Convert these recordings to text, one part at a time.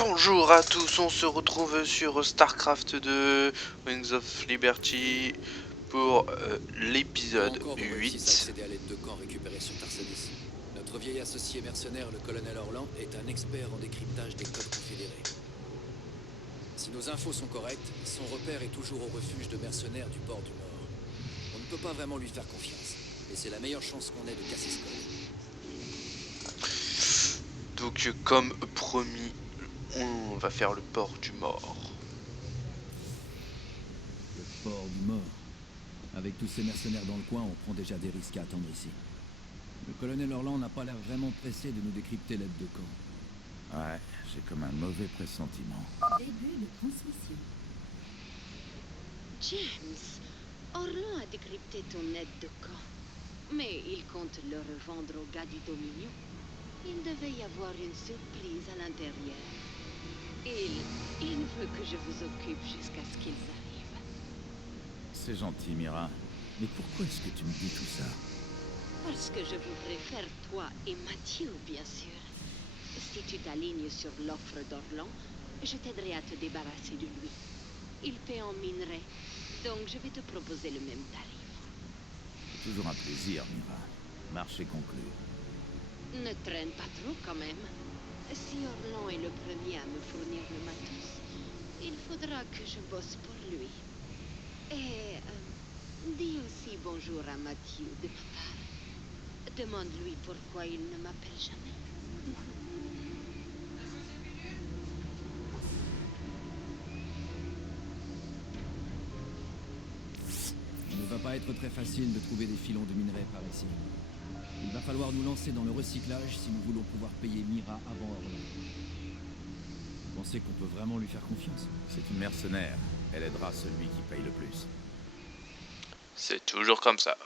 Bonjour à tous, on se retrouve sur StarCraft 2 Wings of Liberty pour l'épisode Encore, on réussit à 8. accéder à l'aide de camp récupérée sur Tarsadis. Notre vieil associé mercenaire, le colonel Orlan, est un expert en décryptage des codes confédérés. Si nos infos sont correctes, son repère est toujours au refuge de mercenaires du port du Nord. On ne peut pas vraiment lui faire confiance, et c'est la meilleure chance qu'on ait de casser ce code. Donc comme promis, on va faire le port du mort. Le port du Mort. Avec tous ces mercenaires dans le coin, on prend déjà des risques à attendre ici. Le colonel Orlan n'a pas l'air vraiment pressé de nous décrypter l'aide de camp. Ouais, j'ai comme un mauvais pressentiment. Début de transmission. James, Orlan a décrypté ton aide de camp, mais il compte le revendre aux gars du Dominion. Il devait y avoir une surprise à l'intérieur. Il veut que je vous occupe jusqu'à ce qu'ils arrivent. C'est gentil, Mira. Mais pourquoi est-ce que tu me dis tout ça? Parce que je voudrais faire toi et Mathieu, bien sûr. Si tu t'alignes sur l'offre d'Orlan, je t'aiderai à te débarrasser de lui. Il paie en minerai, donc je vais te proposer le même tarif. C'est toujours un plaisir, Mira. Marché conclu. Ne traîne pas trop quand même. Si Orlan est le premier à me fournir le matos, il faudra que je bosse pour lui. Et dis aussi bonjour à Mathieu de ma part. Demande-lui pourquoi il ne m'appelle jamais. Il ne va pas être très facile de trouver des filons de minerais par ici. Il va falloir nous lancer dans le recyclage si nous voulons pouvoir payer Mira avant Orlan. Vous pensez qu'on peut vraiment lui faire confiance? C'est une mercenaire. Elle aidera celui qui paye le plus. C'est toujours comme ça.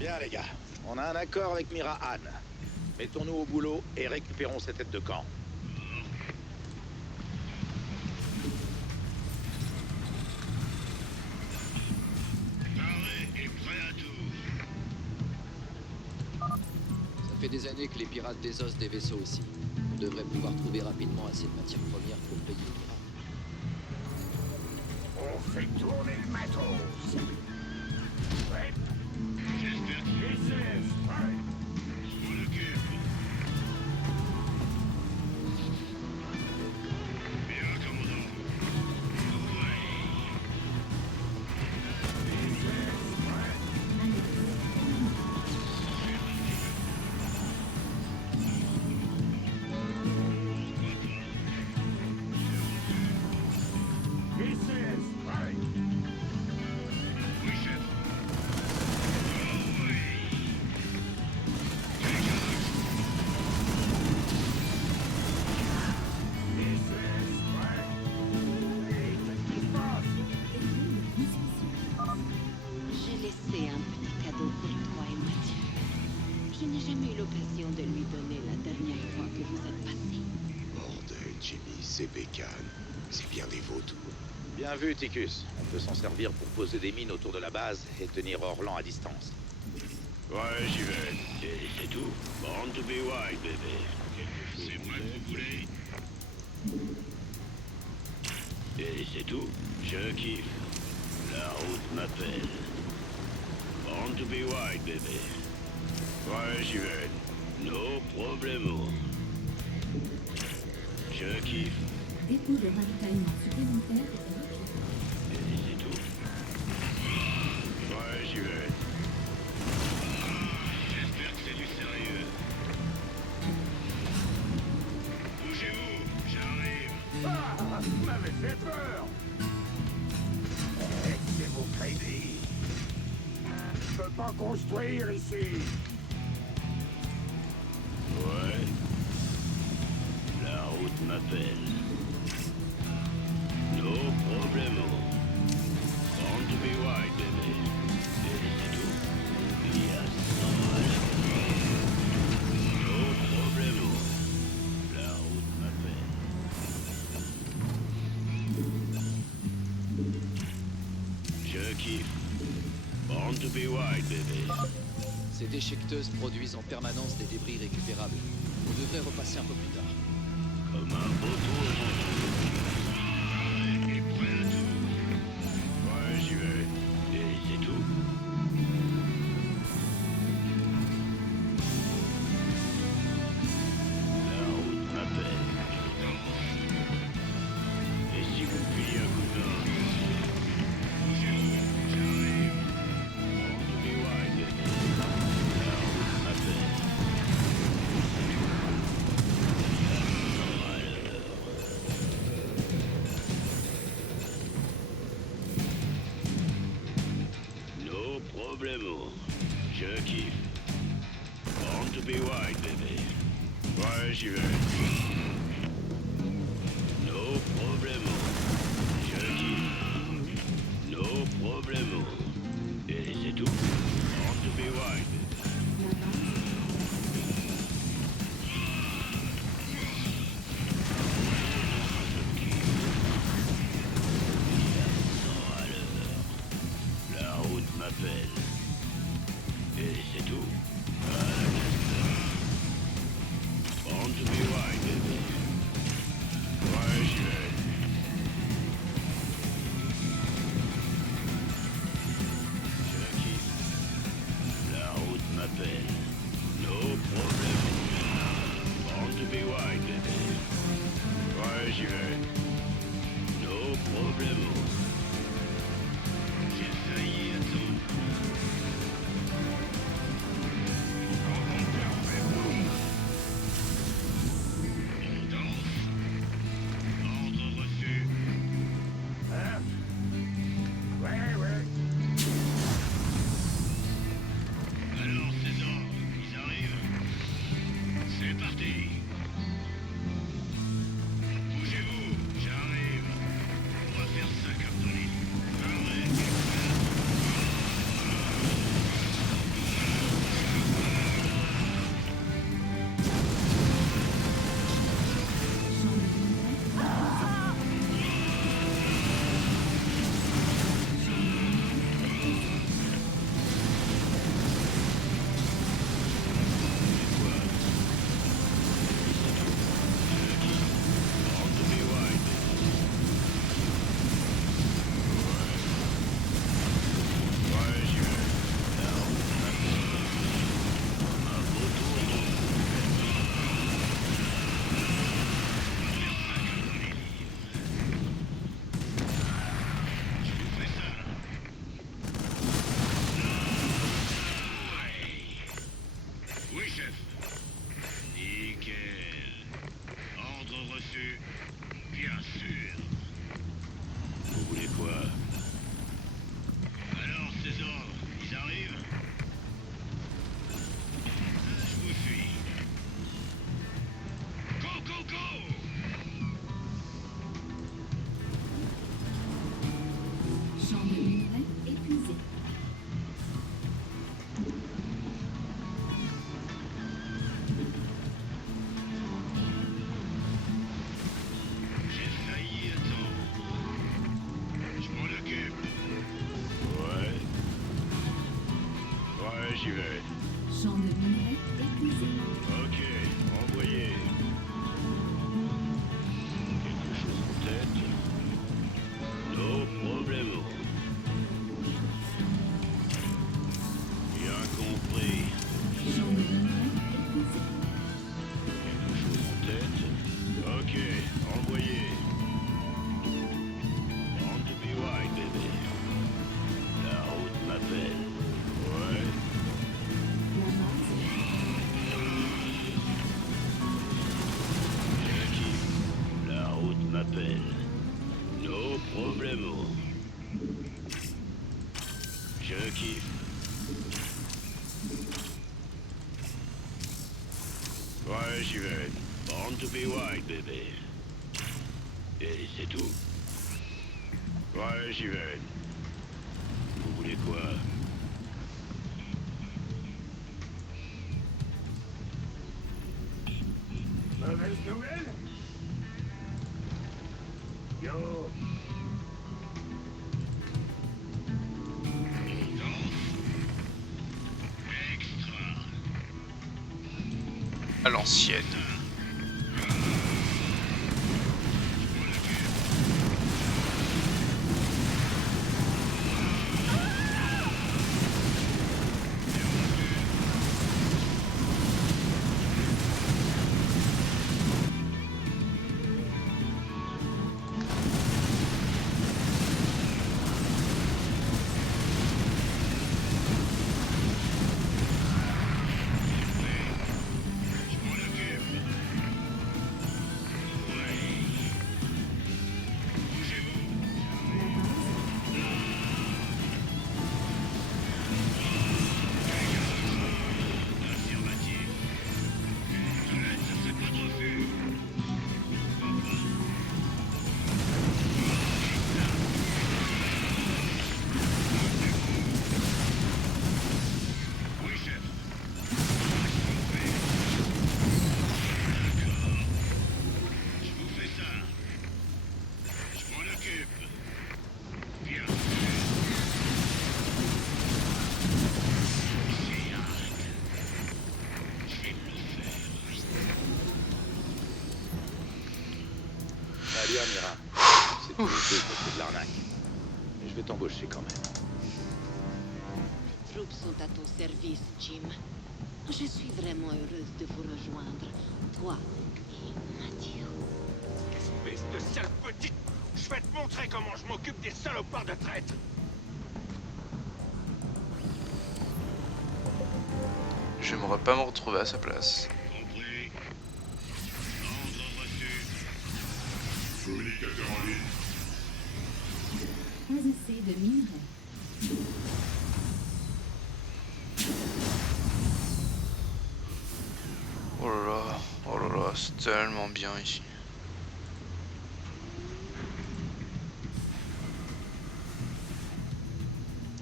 Bien les gars, on a un accord avec Mira Han. Mettons-nous au boulot et récupérons cette tête de camp. Ça fait des années que les pirates désossent des vaisseaux ici. On devrait pouvoir trouver rapidement assez de matières premières pour payer Mira. On fait tourner le matos. Ouais. Ces bécanes, c'est bien des vautours. Bien vu, Ticus. On peut s'en servir pour poser des mines autour de la base et tenir Orlan à distance. Ouais, j'y vais. Et c'est tout. Born to be wild, bébé. C'est moi que vous voulez. Et c'est tout. Je kiffe. La route m'appelle. Born to be wild, bébé. Ouais, j'y vais. No problemo. Je kiffe. Dépôt de ravitaillement supplémentaire est requis. Et c'est tout. Ouais, j'y vais. J'espère que c'est du sérieux. Bougez-vous, j'arrive. Ah, vous m'avez fait peur. C'est vos crédits. Je peux pas construire ici. Ouais. La route m'appelle. No problemo. Born to be wild, bébé. Et c'est tout. Yes. No problemo. La route m'appelle. Je kiffe. Born to be wild, bébé. Ces déchiqueteuses produisent en permanence des débris récupérables. On devrait repasser un peu plus tard. Comme un vautour. Et prêt à tout. Ouais, j'y vais. Et c'est tout. La route m'appelle. Et si vous me payez un coup de main? J'arrive. Born to be wild, bébé. La route m'appelle. No problemo. Je kiffe. Born to be wild, bébé. Ouais, j'y vais. No problemo. Je kiffe. No problemo. Et c'est tout. Born to be wild. La route m'appelle. Et c'est tout. À la casse. Born to be wild, bébé. Ouais, j'y vais. Je kiffe. La route m'appelle. No problem. Born to be wild, bébé. Ouais, j'y vais. No problemo. J'ai failli attendre. On danse. Ordre reçu. Hein? Ouais. Alors, César, ils arrivent. C'est parti. Bougez-vous, j'arrive. On va faire ça, Cartoli. Champ de lumière. Born to be wild. Ouais, j'y vais. La route m'appelle. Comme un vautour. Je vous fais ça. Ouais. Oui, chef. Nickel. Ordre reçu. Bien sûr. Vous voulez quoi? Alors, ces ordres, ils arrivent? Je vous suis. Go! Champ de lumière épuisé. m'appelle. No problemo. Je kiffe. Ouais, j'y vais. Born to be wild, bébé. Et c'est tout. Ouais, j'y vais. Vous voulez quoi? Mauvaise nouvelle? Yo! À l'ancienne. Salut Amira. C'est tout l'été que c'est de l'arnaque. Mais je vais t'embaucher quand même. Les troupes sont à ton service, Jim. Je suis vraiment heureuse de vous rejoindre, toi et Mathieu. Espèce de sale petite! Je vais te montrer comment je m'occupe des salopards de traître! J'aimerais pas me retrouver à sa place. Compris. Ordre reçu. Communicateur en ligne. Pas assez de minerais. Oh là là, c'est tellement bien ici.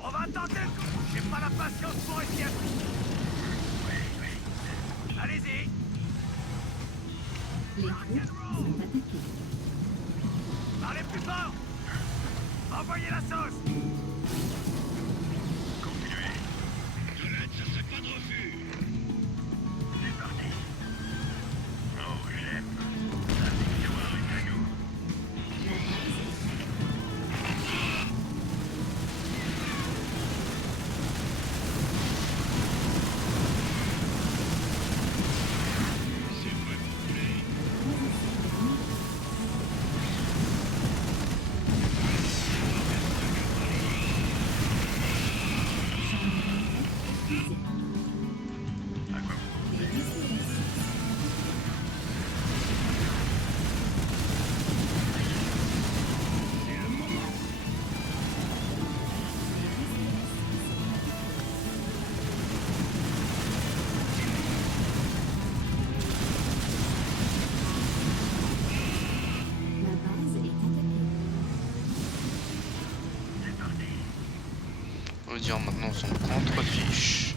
On va tenter le coup. J'ai pas la patience pour rester assis. Allez-y. Les troupes sont attaquées. Parlez plus fort. Envoyez la sauce. Continuez. De l'aide, ça serait pas de refus. C'est parti. Oh, j'aime. La victoire est à nous. C'est vraiment blé. À quoi vous pensez? C'est le moment. La base est attaquée. C'est parti. On va dire maintenant son contre-fiche.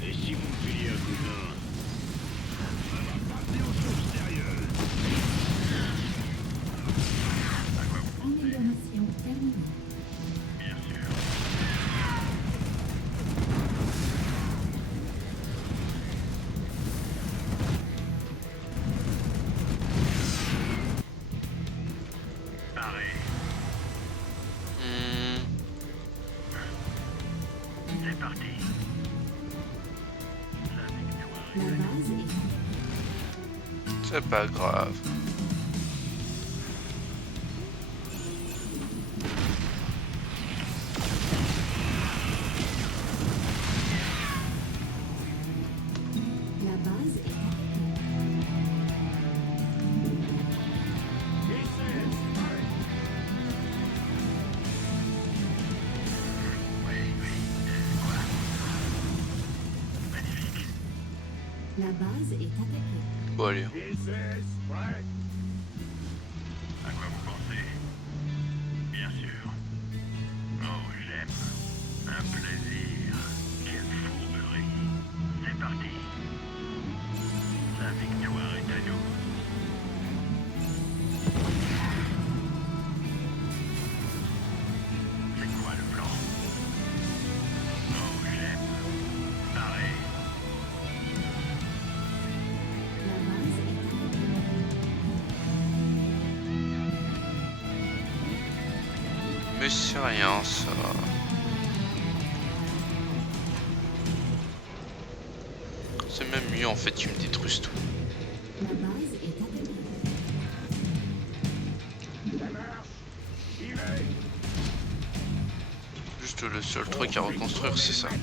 Et si vous me filiez un coup de main? Amélioration terminée. Bien sûr. Pareil. Hmm, C'est parti. La victoire La est à nous. base est c'est pas grave. La base est attaquée. Bon allez. À quoi vous pensez? Bien sûr. Oh, j'aime. Un plaisir. Quelle fourberie. C'est parti. La victoire est à nous. C'est quoi le plan? Oh, j'aime. Pareil. La base est attaquée. Mais c'est rien ça. C'est même mieux en fait, tu me détruis tout. La base est attaquée. Juste le seul truc à reconstruire, c'est ça. La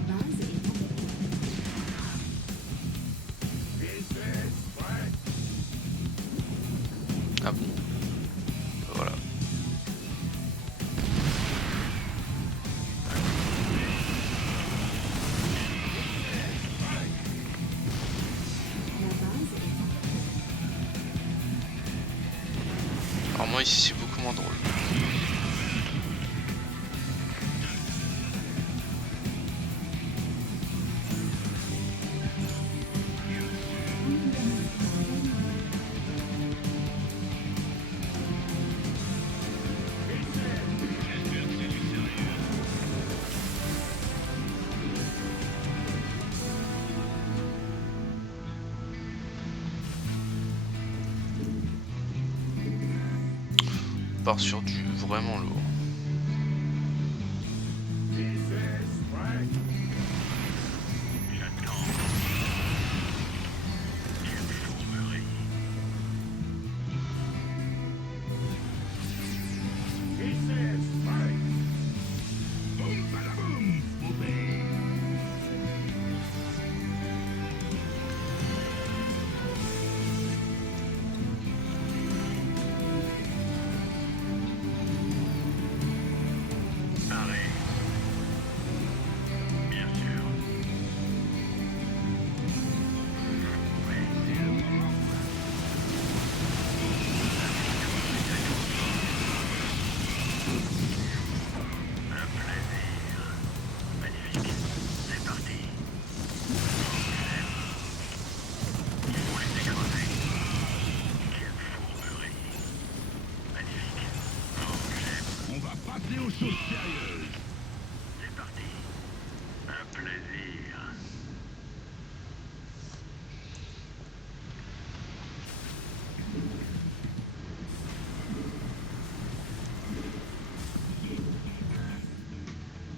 base est attaquée. Ah bon? Voilà. La base est attaquée. Alors moi ici c'est beaucoup moins drôle. On part sur du vraiment lourd. C'est parti. Un plaisir.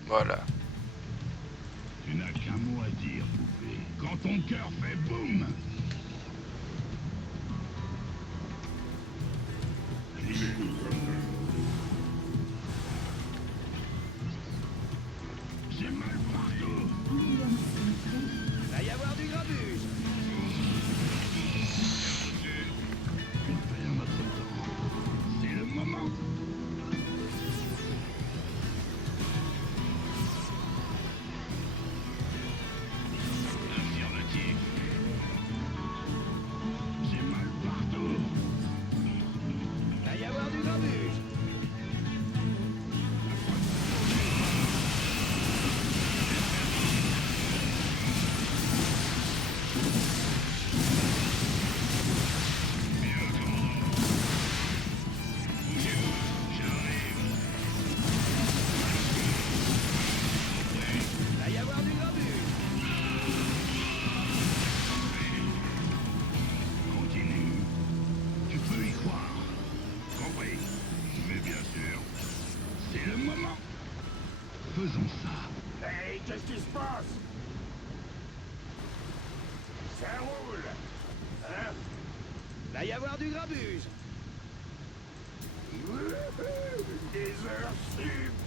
Voilà. Tu n'as qu'un mot à dire, poupée. Quand ton cœur fait boum. J'ai mal partout. Va y avoir du grabuge. On perd notre temps. C'est le moment. Affirmatif. J'ai mal partout. Va y avoir du grabuge. Va y avoir du grabuge. Continue. Tu peux y croire. Compris. Mais bien sûr, c'est le moment. Faisons ça. Hey, qu'est-ce qui se passe? Ça roule. Hein? Va y avoir du grabuge. Wouhou, des heures sup.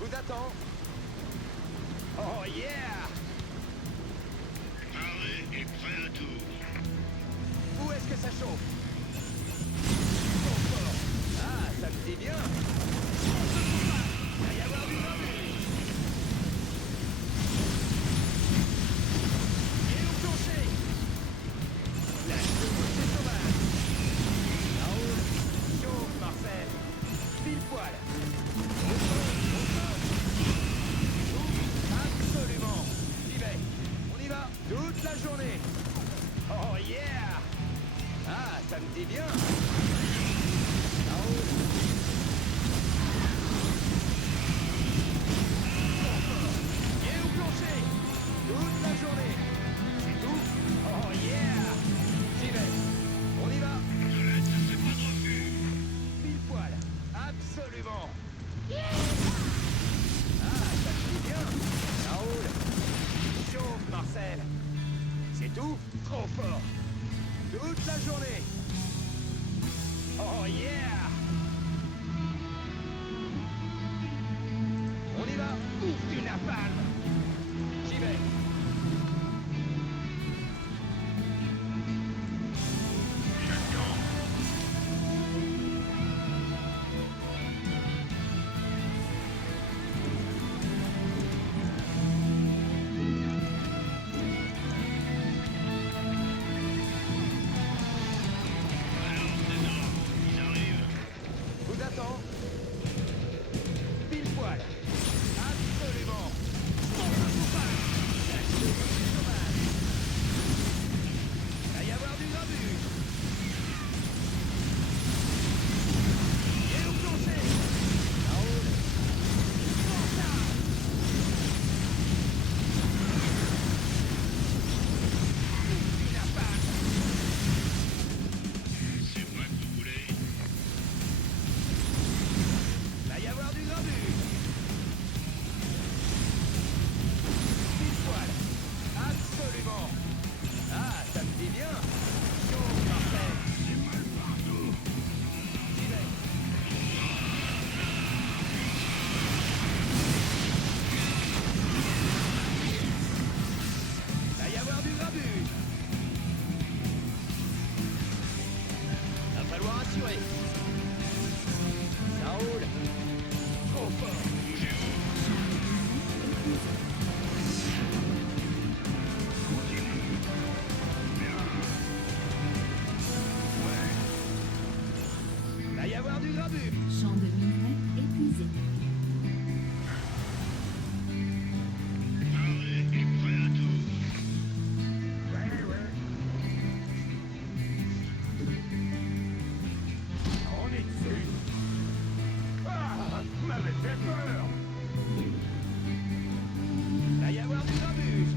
Vous attends. Oh yeah. Arrêt est prêt à tout. Où est-ce que ça chauffe? toute la journée. Oh yeah! Ah, ça me dit bien. Ça roule. Et au plancher. Toute la journée. C'est tout? Oh yeah! J'y vais. On y va. Pile poil. Absolument. Ah, ça me dit bien. Ça roule. Chauffe, Marcel. C'est tout? Trop fort. Toute la journée. Oh yeah! On y va. Ouf, du napalm. J'y vais. Vous attends. Pile poil. Absolument. On peut vous pas. Il va y avoir du grabuge. Et au plancher. Ça roule. Bon, ça. Il a pas. C'est moi que vous voulez. Il va y avoir du grabuge. Pile poil. Absolument. Ah, ça me dit bien. Chauffe, Marcel. C'est mal partout. J'y vais. Il va y avoir du grabuge. Va falloir assurer. Ça roule. Trop fort. Il va y avoir du grabuge. Champ de minerai épuisé. Arrêt est prêt à tout. On est dessus. Ah, vous m'avez fait peur. Il va y avoir du grabuge.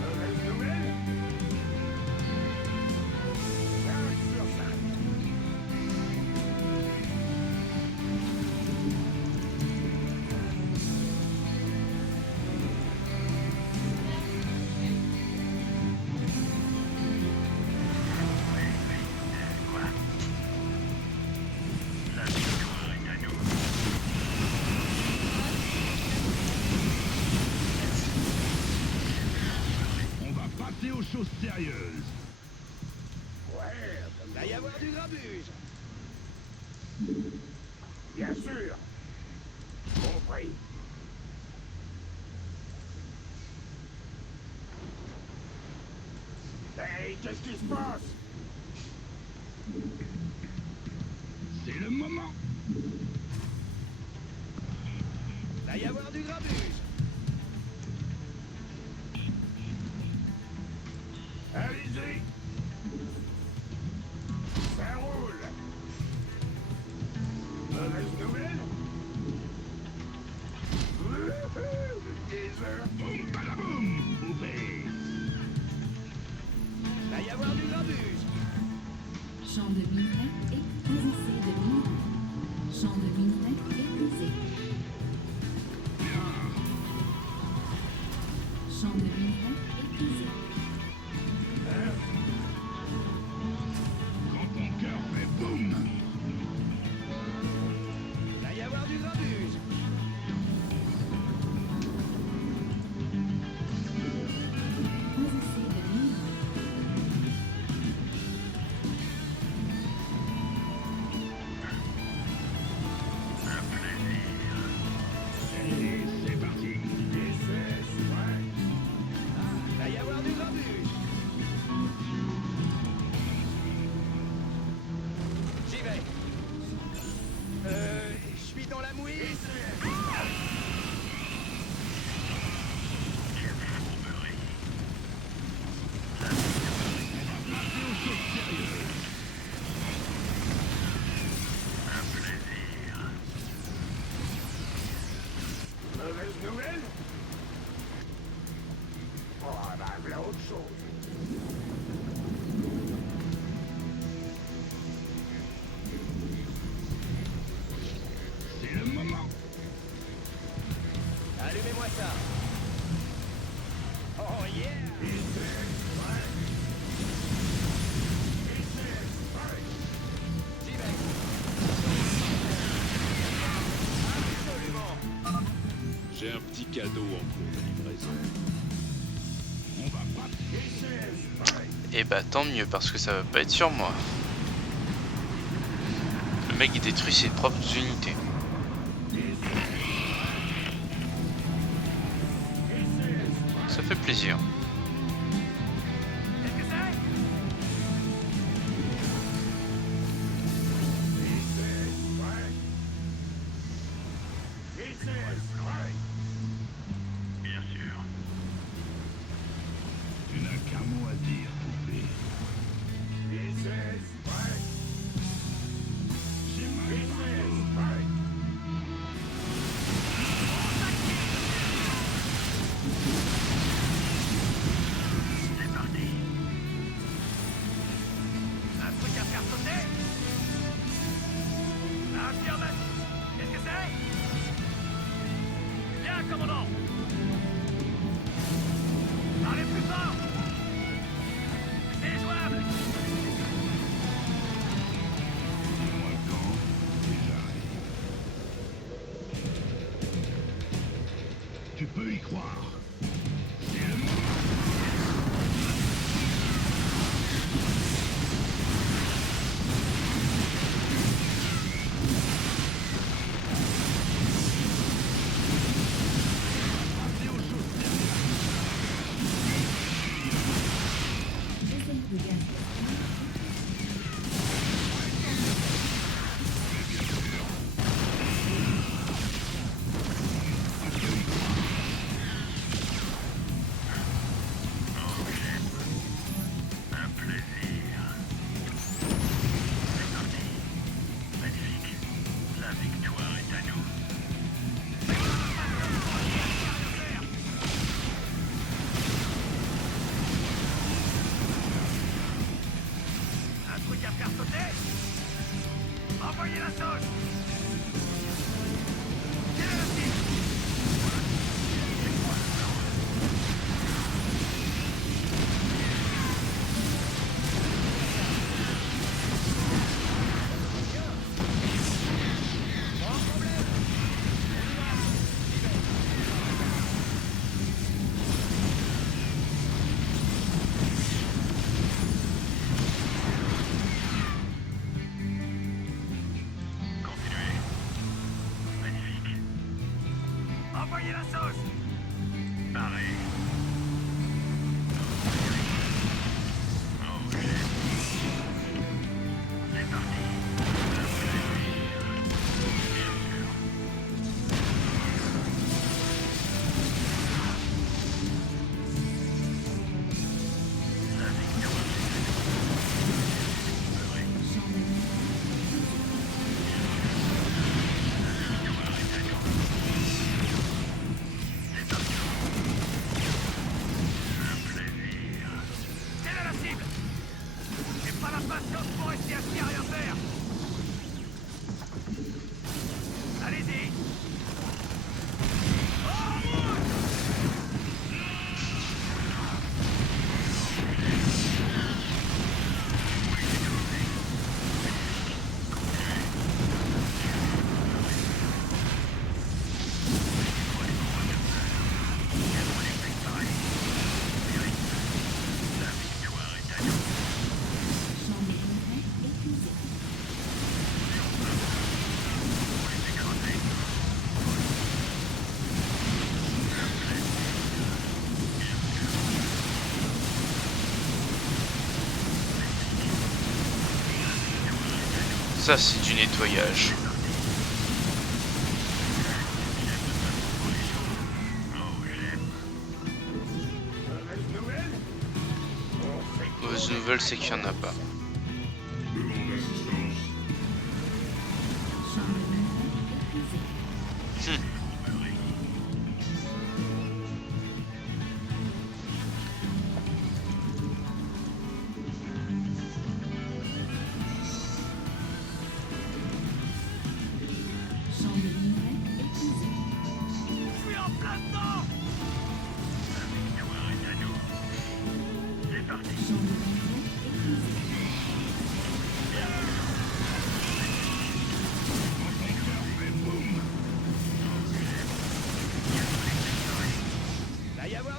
Mauvaise nouvelle. 5 sur 5. On va passer aux choses sérieuses. Ouais, Il va y avoir du grabuge. bien sûr. Compris. Hey, qu'est-ce qui se passe? C'est le moment. Il va y avoir du grabuge. Allez-y. Ça roule. Mauvaise nouvelle? Wouhou, des heures. Boum, balaboum, poupée. Il va y avoir du grabuge. Champ de minerai épuisé de minerai. Champ de minerai épuisé. Mauvaise nouvelle? Oh, bah, voilà autre chose. C'est le moment. Allumez-moi ça. Oh yeah! J'y vais. Absolument. J'ai un petit cadeau en cours de livraison. On va pas... Et bah tant mieux parce que ça va pas être sur moi. Le mec il détruit ses propres unités. Ça fait plaisir. Qu'est-ce que c'est? Bien sûr. Tu n'as qu'un mot à dire, poupée. J'ai mal partout. C'est parti. Un truc à faire sauter? Affirmatif. Qu'est-ce que c'est? Bien, commandant. Parlez plus fort. C'est jouable. Dis-moi quand et j'arrive. Tu peux y croire. C'est le moment. Réserve de gaz. Un plaisir. C'est parti. Magnifique. La victoire est à nous. Un truc à faire sauter? Envoyez la sauce! Quelle est la cible? Continuez. Magnifique. Envoyez la sauce! Pareil. Oh, j'ai... C'est parti. Un plaisir. Bien sûr. La victoire Quelle est la cible? J'ai pas la patience pour rester assis à rien faire! Allez-y! Chambre de contact épuisée. Ça c'est du nettoyage. Mauvaise nouvelle? Mauvaise nouvelle c'est qu'il n'y en a pas. Demande assistance. Chambre de contact épuisée.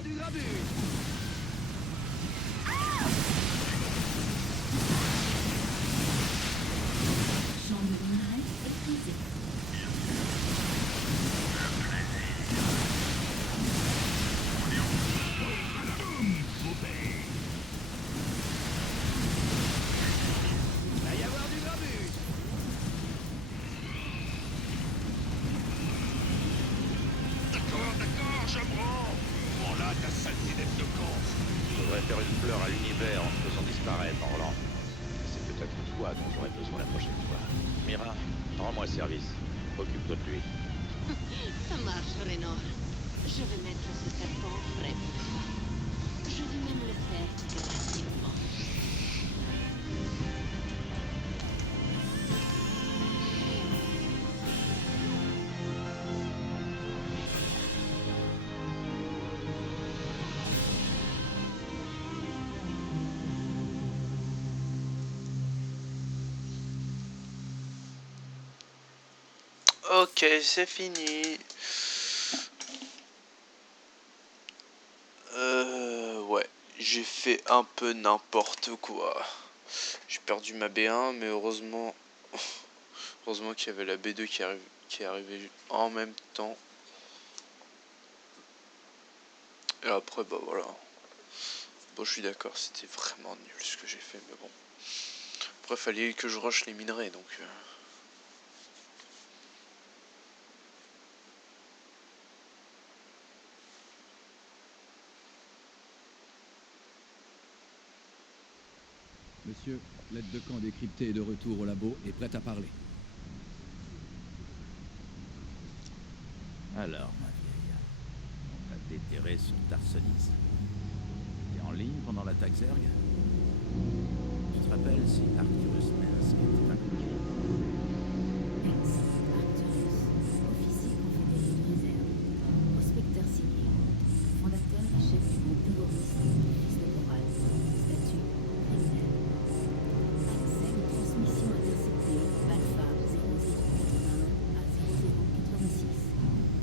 du grabuge. Champ de minerai épuisé. Va y avoir du grabuge. D'accord, je me rends. Bon là, ta sale tête de con. Faudrait faire une fleur à l'univers en te faisant disparaître, Orlan. C'est peut-être toi dont j'aurai besoin la prochaine fois. Mira, rends-moi service. Occupe-toi de lui. Ça marche, Raynor. Je vais mettre ce serpent frais pour toi. Je vais même le faire gratuitement. Ok, c'est fini. Ouais, j'ai fait un peu n'importe quoi. J'ai perdu ma B1, mais heureusement, heureusement qu'il y avait la B2 qui est arrivée en même temps. Et après, bah voilà. Bon, je suis d'accord, c'était vraiment nul ce que j'ai fait, mais bon. Après, fallait que je rush les minerais, donc... Monsieur, l'aide de camp décryptée est de retour au labo et prête à parler. Alors, ma vieille, on t'a déterré sur Tarsonis. T'es en ligne pendant l'attaque Zerg? Tu te rappelles si Arcturus Mersk était impliqué? Arcturus, officier confédéré de réserve, prospecteur signé, fondateur et chef du groupe terroriste Fils de Moral, statut criminel. Accès de transmission interceptée Alpha 0081 à 0086.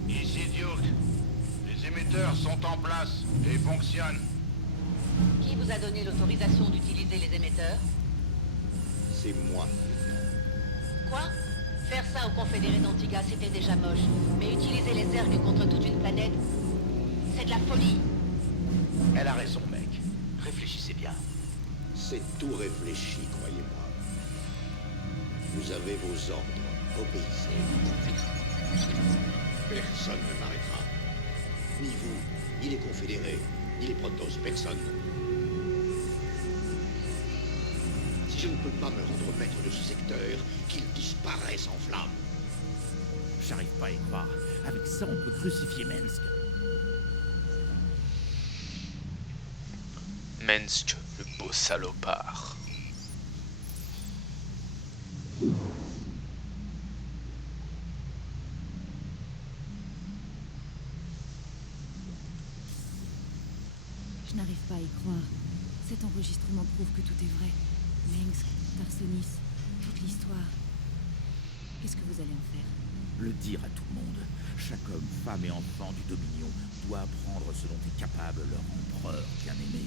Ici Duke. Les émetteurs sont en place et fonctionnent. Qui vous a donné l'autorisation d'utiliser les émetteurs? C'est moi. Quoi? Faire ça aux confédérés d'Antigua, c'était déjà moche. Mais utiliser les Zerg contre toute une planète, c'est de la folie. Elle a raison, mec. Réfléchissez bien. C'est tout réfléchi, croyez-moi. Vous avez vos ordres. Obéissez. Personne ne m'arrêtera. Ni vous, ni les confédérés, ni les Protoss, personne. Si je ne peux pas me rendre maître de ce secteur, qu'il disparaisse en flammes. J'arrive pas à y croire. Avec ça, on peut crucifier Mensk. Mensk, le beau salopard. Je n'arrive pas à y croire. Cet enregistrement prouve que tout est vrai. Mensk, Tarsonis, toute l'histoire. Qu'est-ce que vous allez en faire? Le dire à tout le monde. Chaque homme, femme et enfant du Dominion doit apprendre ce dont est capable leur empereur bien-aimé.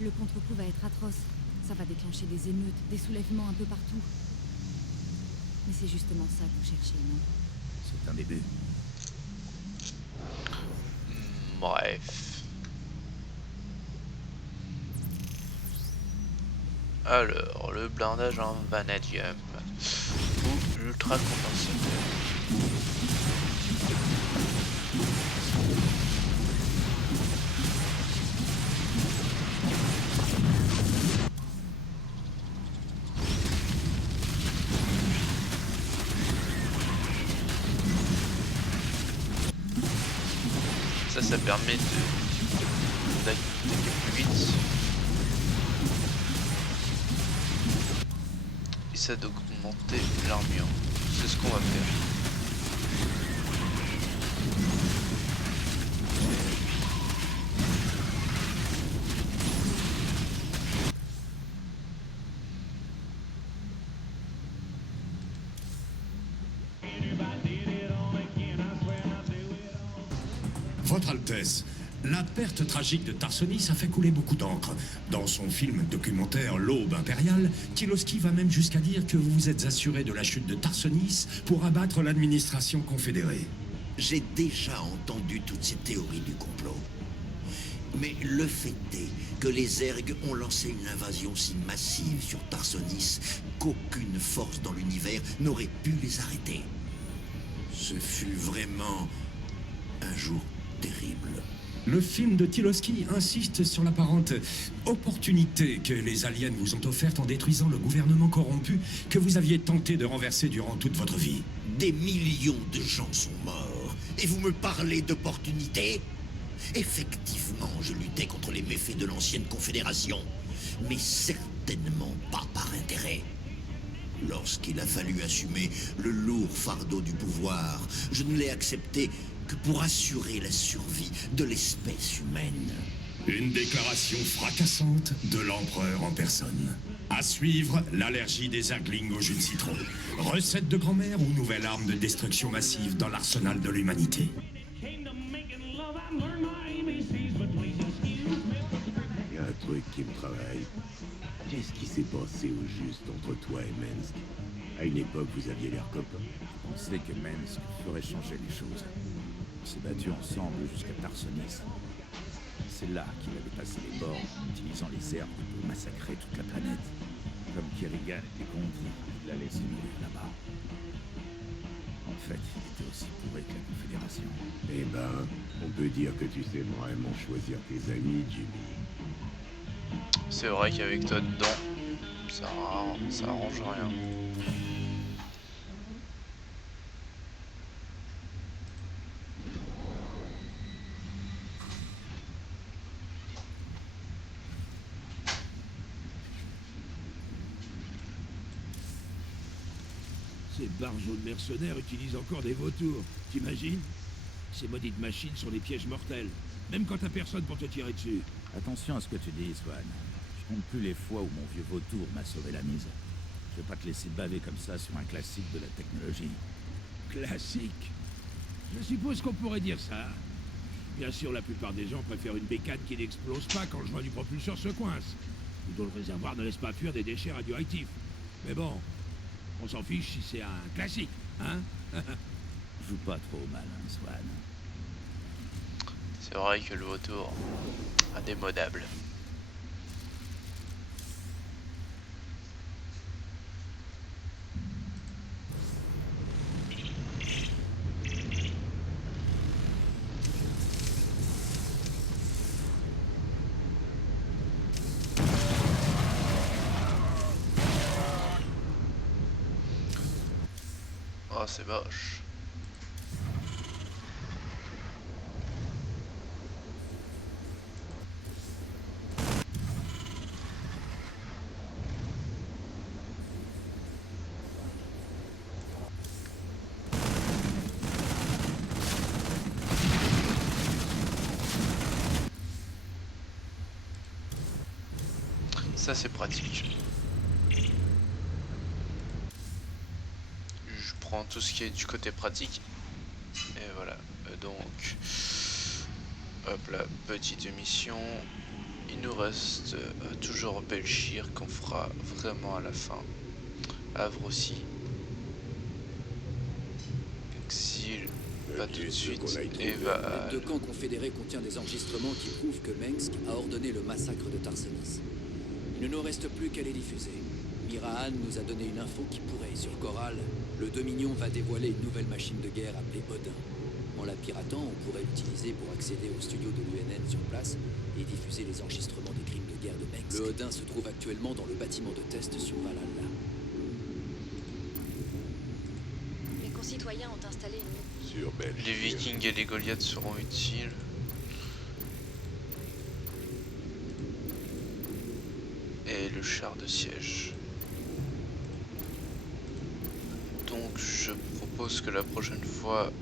Le contre-coup va être atroce. Ça va déclencher des émeutes, des soulèvements un peu partout. Mais c'est justement ça que vous cherchez, non? C'est un début. Bref. Alors, le blindage en vanadium ou l'ultra condensateur. Ça permet d'attaquer plus vite. Et ça d'augmenter l'armure. C'est ce qu'on va faire. Votre Altesse, La perte tragique de Tarsonis a fait couler beaucoup d'encre. Dans son film documentaire L'Aube impériale, Tilowski va même jusqu'à dire que vous vous êtes assuré de la chute de Tarsonis pour abattre l'administration confédérée. J'ai déjà entendu toutes ces théories du complot. Mais le fait est que les Zergs ont lancé une invasion si massive sur Tarsonis qu'aucune force dans l'univers n'aurait pu les arrêter. Ce fut vraiment un jour terrible. Le film de Tilowski insiste sur l'apparente opportunité que les aliens vous ont offerte en détruisant le gouvernement corrompu que vous aviez tenté de renverser durant toute votre vie. Des millions de gens sont morts, et vous me parlez d'opportunité? Effectivement, je luttais contre les méfaits de l'ancienne Confédération, mais certainement pas par intérêt. Lorsqu'il a fallu assumer le lourd fardeau du pouvoir, je ne l'ai accepté que pour assurer la survie de l'espèce humaine. Une déclaration fracassante de l'empereur en personne. À suivre, l'allergie des Zerglings au jus de citron. Recette de grand-mère ou nouvelle arme de destruction massive dans l'arsenal de l'humanité. Il y a un truc qui me travaille. Qu'est-ce qui s'est passé au juste entre toi et Mensk? À une époque, vous aviez l'air copains. Je pensais que Mensk ferait changer les choses. On s'est battus ensemble jusqu'à Tarsonis. C'est là qu'il avait passé les bords, en utilisant les herbes pour massacrer toute la planète. Comme Kerrigan était contre, il l'a laissé mourir là-bas. En fait, il était aussi pourri que la Confédération. Eh ben, on peut dire que tu sais vraiment choisir tes amis, Jimmy. C'est vrai qu'avec toi dedans, ça arrange rien. Ces barjots de mercenaires utilisent encore des vautours, t'imagines? Ces maudites machines sont des pièges mortels, même quand t'as personne pour te tirer dessus. Attention à ce que tu dis, Swan. Je compte plus les fois où mon vieux vautour m'a sauvé la mise. Je vais pas te laisser baver comme ça sur un classique de la technologie. Classique? Je suppose qu'on pourrait dire ça. Bien sûr, la plupart des gens préfèrent une bécane qui n'explose pas quand le joint du propulseur se coince, ou dont le réservoir ne laisse pas fuir des déchets radioactifs. Mais bon, on s'en fiche si c'est un classique, hein? Joue pas trop mal, hein, Swan. C'est vrai que le vautour, indémodable. Oh, c'est moche. Ça c'est pratique. Je prends tout ce qui est du côté pratique. Et voilà. Donc, hop là, petite émission. Il nous reste toujours Belchir qu'on fera vraiment à la fin. Havre aussi. Exil, pas tout de suite. Et va. Le camp confédéré contient des enregistrements qui prouvent que Mensk a ordonné le massacre de Tarsonis. Il ne nous reste plus qu'à les diffuser. Mirahan nous a donné une info qui pourrait. Sur Coral, le Dominion va dévoiler une nouvelle machine de guerre appelée Odin. En la piratant, on pourrait l'utiliser pour accéder au studio de l'UNN sur place et diffuser les enregistrements des crimes de guerre de Mensk. Le Odin se trouve actuellement dans le bâtiment de test sur Valhalla. Les concitoyens ont installé une... Sur Belgique. Les Vikings et les Goliaths seront utiles. Et le char de siège. Donc je propose que la prochaine fois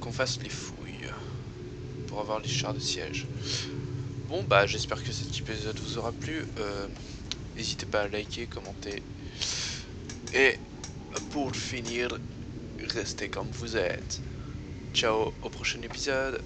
qu'on fasse les fouilles pour avoir les chars de siège. Bon bah j'espère que cet épisode vous aura plu. N'hésitez pas à liker, commenter. Et pour finir, restez comme vous êtes. ciao au prochain épisode.